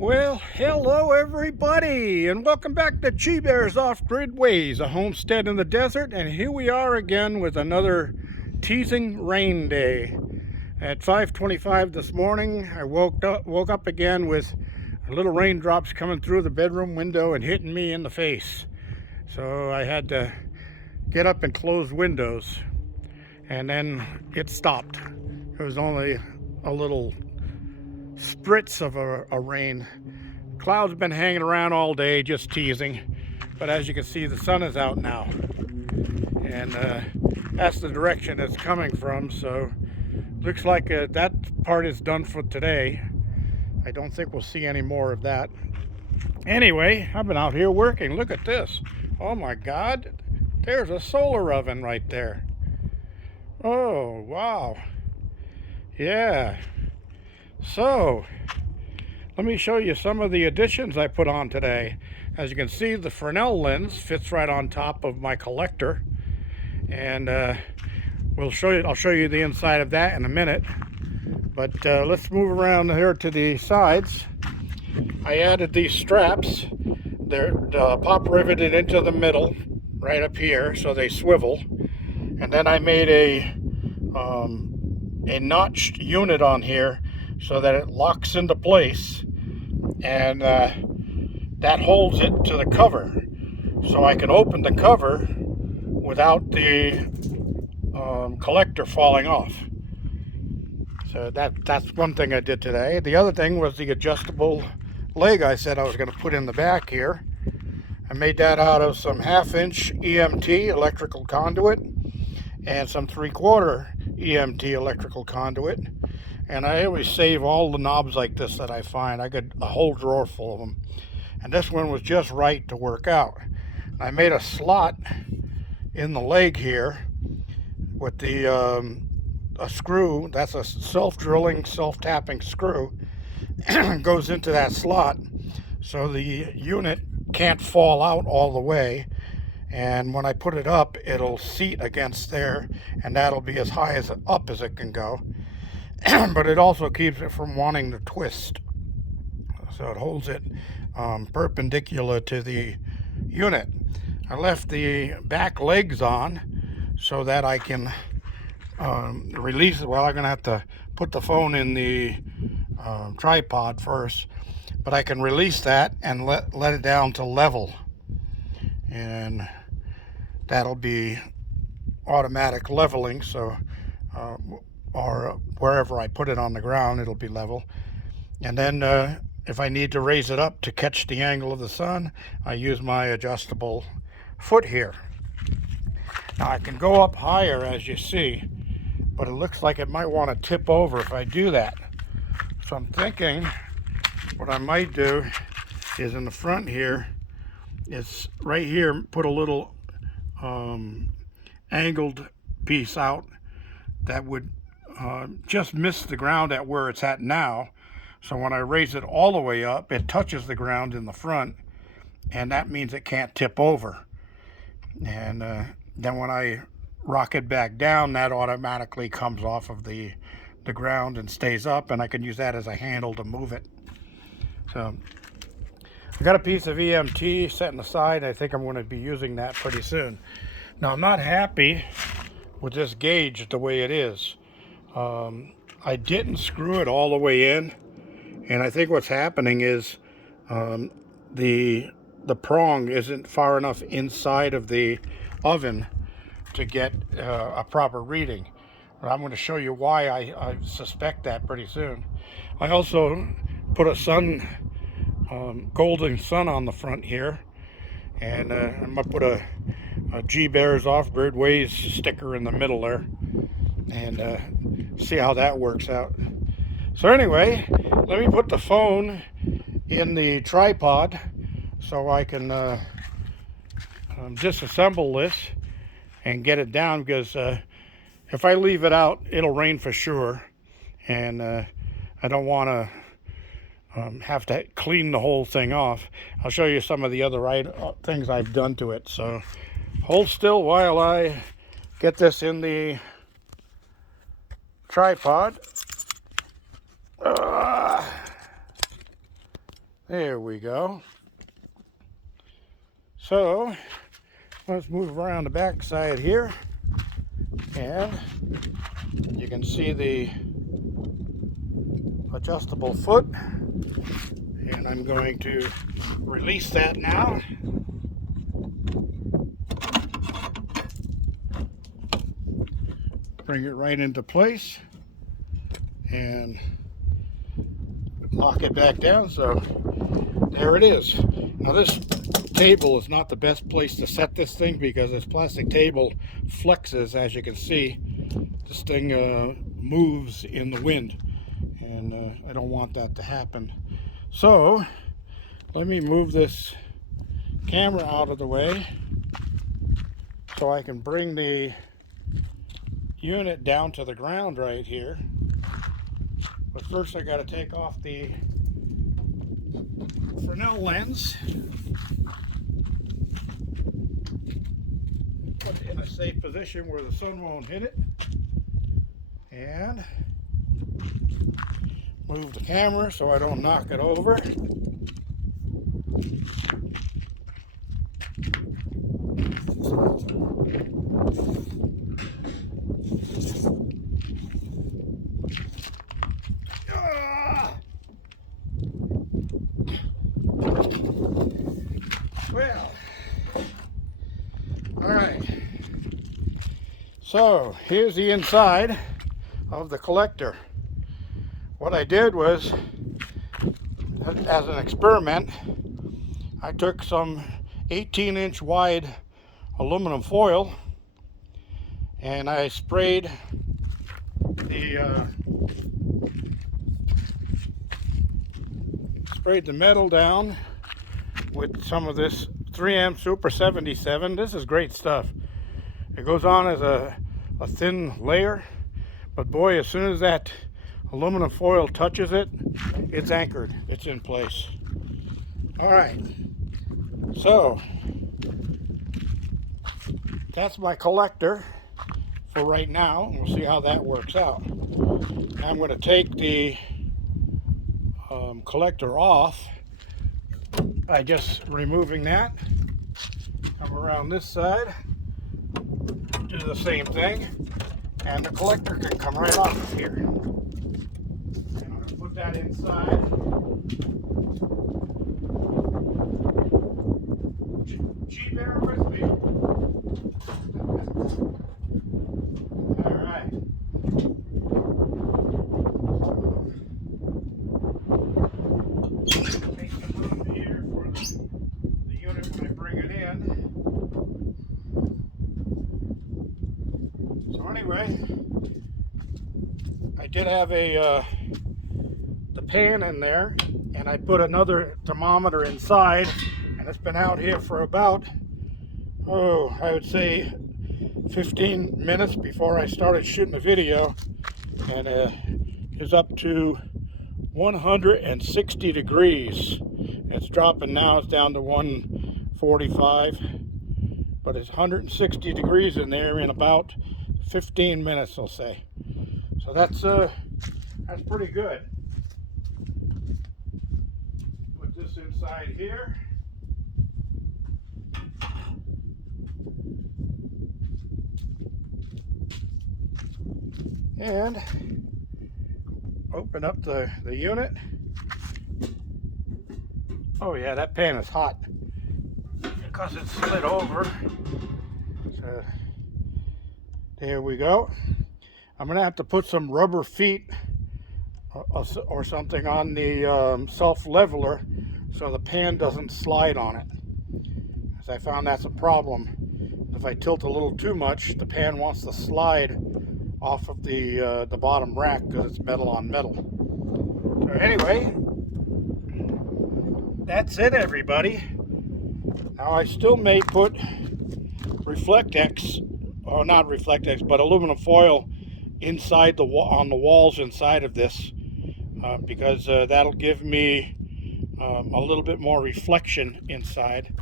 Well, hello everybody, and welcome back to G-Bear's Off-Grid Ways, a homestead in the desert, and here we are again with another teasing rain day. At 5:25 this morning, I woke up again with little raindrops coming through the bedroom window and hitting me in the face. So I had to get up and close windows, and then it stopped. It was only a little spritz of a rain. Clouds been hanging around all day, just teasing. But as you can see, the sun is out now. And that's the direction it's coming from. So looks like that part is done for today. I don't think we'll see any more of that. Anyway, I've been out here working. Look at this. Oh my God. There's a solar oven right there. Oh, wow. Yeah. So, let me show you some of the additions I put on today. As you can see, the Fresnel lens fits right on top of my collector, and I'll show you the inside of that in a minute. But let's move around here to the sides. I added these straps. They're pop riveted into the middle, right up here, so they swivel. And then I made a notched unit on here so that it locks into place, and that holds it to the cover, so I can open the cover without the collector falling off. So that's one thing I did today. The other thing was the adjustable leg I said I was going to put in the back here. I made that out of some 1/2-inch EMT electrical conduit and some 3/4 EMT electrical conduit. And I always save all the knobs like this that I find. I got a whole drawer full of them. And this one was just right to work out. I made a slot in the leg here with the a screw. That's a self-drilling, self-tapping screw. Goes into that slot so the unit can't fall out all the way. And when I put it up, it'll seat against there, and that'll be as high as up as it can go. But it also keeps it from wanting to twist. So it holds it perpendicular to the unit. I left the back legs on so that I can release it. Well, I'm going to have to put the phone in the tripod first, but I can release that and let it down to level. And that'll be automatic leveling, so or wherever I put it on the ground, it'll be level. And then if I need to raise it up to catch the angle of the sun, I use my adjustable foot here. Now I can go up higher, as you see, but it looks like it might want to tip over if I do that. So I'm thinking what I might do is in the front here, it's right here, put a little angled piece out that would just miss the ground at where it's at now. So when I raise it all the way up, it touches the ground in the front, and that means it can't tip over. And then when I rock it back down, that automatically comes off of the ground and stays up, and I can use that as a handle to move it. So I got a piece of EMT setting aside. I think I'm going to be using that pretty soon. Now I'm not happy with this gauge the way it is. I didn't screw it all the way in, and I think what's happening is the prong isn't far enough inside of the oven to get a proper reading. I'm going to show you why I suspect that pretty soon. I also put a golden sun on the front here, and I'm going to put a G-Bear's Off-Grid Ways sticker in the middle there, and see how that works out. So anyway, let me put the phone in the tripod so I can disassemble this and get it down, because if I leave it out, it'll rain for sure, and I don't want to have to clean the whole thing off. I'll show you some of the other things I've done to it. So hold still while I get this in the tripod. There we go. So let's move around the back side here, and you can see the adjustable foot, and I'm going to release that now. Bring it right into place and lock it back down. So there it is. Now this table is not the best place to set this thing because this plastic table flexes. As you can see, this thing moves in the wind, and I don't want that to happen. So let me move this camera out of the way so I can bring the unit down to the ground right here. But first I got to take off the Fresnel lens, put it in a safe position where the sun won't hit it, and move the camera so I don't knock it over. Well, all right, so here's the inside of the collector. What I did was, as an experiment, I took some 18-inch wide aluminum foil and I sprayed the metal down with some of this 3M Super 77. This is great stuff. It goes on as a thin layer, but boy, as soon as that aluminum foil touches it, it's anchored. It's in place. All right, so that's my collector for right now. We'll see how that works out. Now I'm going to take the collector off by just removing that. Come around this side, do the same thing, and the collector can come right off of here. And I'm going to put that inside. Gee, bear with me. All right. Take some room here for the unit when I bring it in. So anyway, I did have the pan in there, and I put another thermometer inside, and it's been out here for about, I would say 15 minutes before I started shooting the video, and is up to 160 degrees. It's dropping now, it's down to 145, but it's 160 degrees in there in about 15 minutes, I'll say. So that's pretty good. Put this inside here. And open up the unit. Oh yeah, that pan is hot because it's slid over. So there we go. I'm gonna have to put some rubber feet or something on the self-leveler so the pan doesn't slide on it, as I found that's a problem. If I tilt a little too much, the pan wants to slide off of the bottom rack because it's metal on metal. So anyway, that's it, everybody. Now I still may put Reflectex, or not Reflectex, but aluminum foil inside on the walls inside of this, because that'll give me a little bit more reflection inside.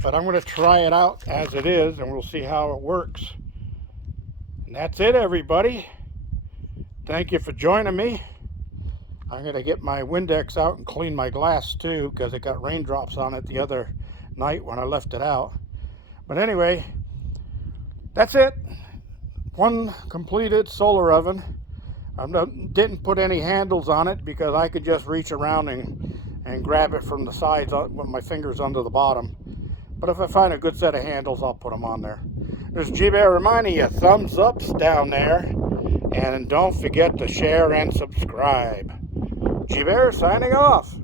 But I'm going to try it out as it is, and we'll see how it works. And that's it, everybody. Thank you for joining me. I'm going to get my Windex out and clean my glass too, because it got raindrops on it the other night when I left it out. But anyway, that's it. One completed solar oven. I didn't put any handles on it because I could just reach around and grab it from the sides with my fingers under the bottom. But if I find a good set of handles, I'll put them on there. There's G-Bear reminding you, thumbs ups down there. And don't forget to share and subscribe. G-Bear signing off.